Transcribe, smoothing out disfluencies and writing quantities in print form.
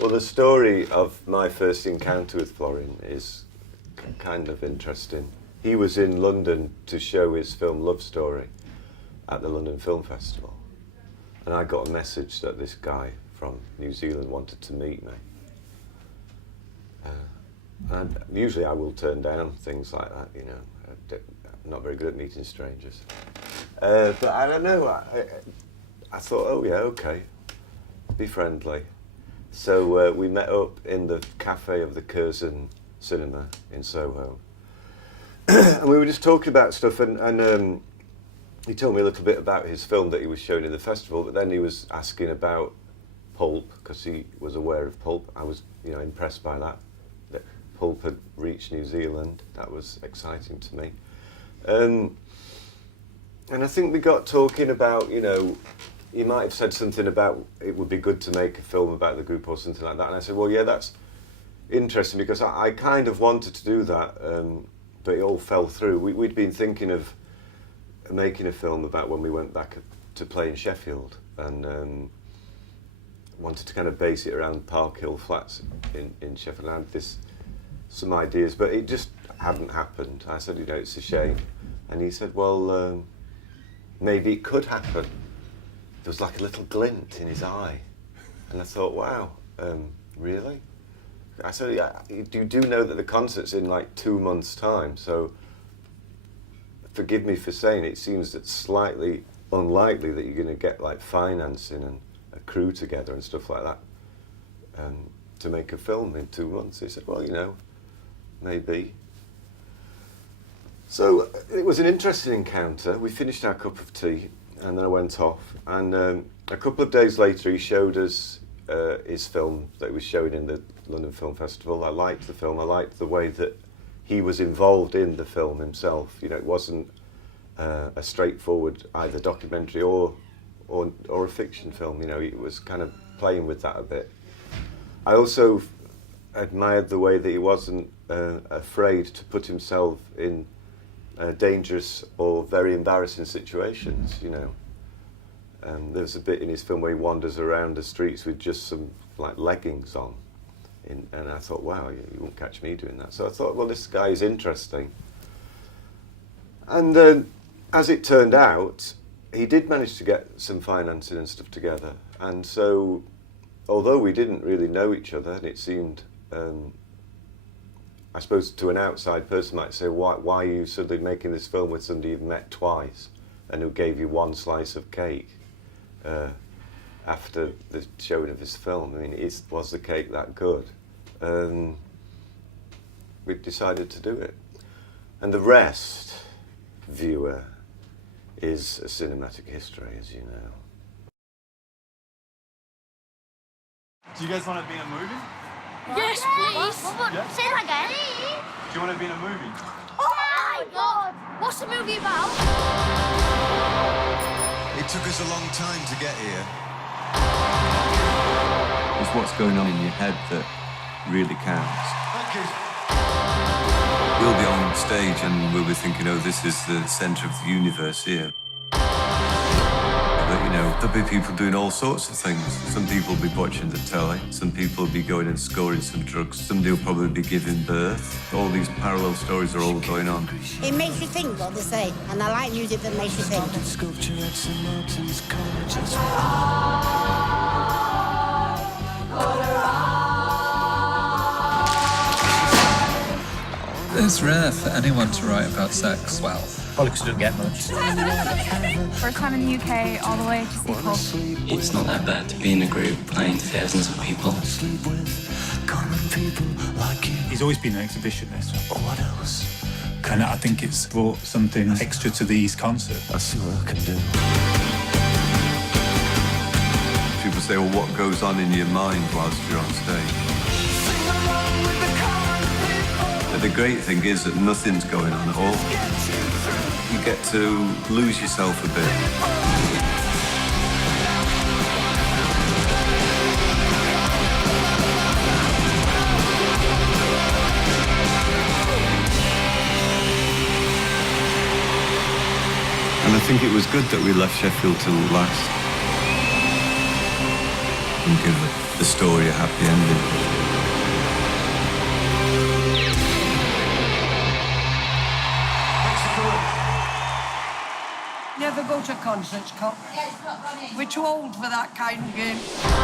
Well, the story of my first encounter with Florian is kind of interesting. He was in London to show his film Love Story at the London Film Festival. And I got a message that this guy from New Zealand wanted to meet me. And usually I will turn down things like that, you know. I'm not very good at meeting strangers. But I don't know, I thought, oh yeah, okay, be friendly. So we met up in the cafe of the Curzon Cinema in Soho. And we were just talking about stuff, and he told me a little bit about his film that he was showing in the festival, but then he was asking about Pulp, because he was aware of Pulp. I was, you know, impressed by that Pulp had reached New Zealand. That was exciting to me. And I think we got talking about, you know, he might have said something about it would be good to make a film about the group or something like that. And I said, well, yeah, that's interesting, because I kind of wanted to do that, but it all fell through. We'd been thinking of making a film about when we went back to play in Sheffield, and wanted to kind of base it around Park Hill Flats in Sheffield. And I had some ideas, but it just hadn't happened. I said, you know, it's a shame. And he said, well, maybe it could happen. There was like a little glint in his eye. And I thought, wow, really? I said, yeah, you do know that the concert's in like 2 months' time, so forgive me for saying it seems that slightly unlikely that you're going to get like financing and a crew together and stuff like that to make a film in 2 months. He said, well, you know, maybe. So it was an interesting encounter. We finished our cup of tea and then I went off, and a couple of days later he showed us his film that he was showing in the London Film Festival. I liked the film. I liked the way that he was involved in the film himself. You know, it wasn't a straightforward either documentary or a fiction film. You know, he was kind of playing with that a bit. I also admired the way that he wasn't afraid to put himself in dangerous or very embarrassing situations, you know. There's a bit in his film where he wanders around the streets with just some like leggings on, and I thought, wow, you won't catch me doing that. So I thought, well, this guy is interesting. And as it turned out, he did manage to get some financing and stuff together. And so, although we didn't really know each other, and it seemed, I suppose to an outside person might say, why are you suddenly making this film with somebody you've met twice and who gave you one slice of cake after the showing of this film? I mean, was the cake that good? We decided to do it. And the rest, viewer, is a cinematic history, as you know. Do you guys want to be in a movie? Yes, please. Yeah? Say that again. Do you want to be in a movie? Oh my God! What's the movie about? It took us a long time to get here. It's what's going on in your head that really counts. Thank you. We'll be on stage and we'll be thinking, oh, this is the centre of the universe here. But, you know, there'll be people doing all sorts of things. Some people will be watching the telly. Some people will be going and scoring some drugs. Somebody will probably be giving birth. All these parallel stories are all going on. It makes you think what they say, and I like music that makes you think. It's rare for anyone to write about sex well. Bollocks don't get much. First time in the UK, all the way to see Pulp. It's not that bad to be in a group playing to thousands of people. He's always been an exhibitionist. And I think it's brought something extra to these concerts. I see what I can do. People say, well, what goes on in your mind whilst you're on stage? But the great thing is that nothing's going on at all. You get to lose yourself a bit. And I think it was good that we left Sheffield till last. and give the story a happy ending. Never go to concerts, Cop. We're too old for that kind of game.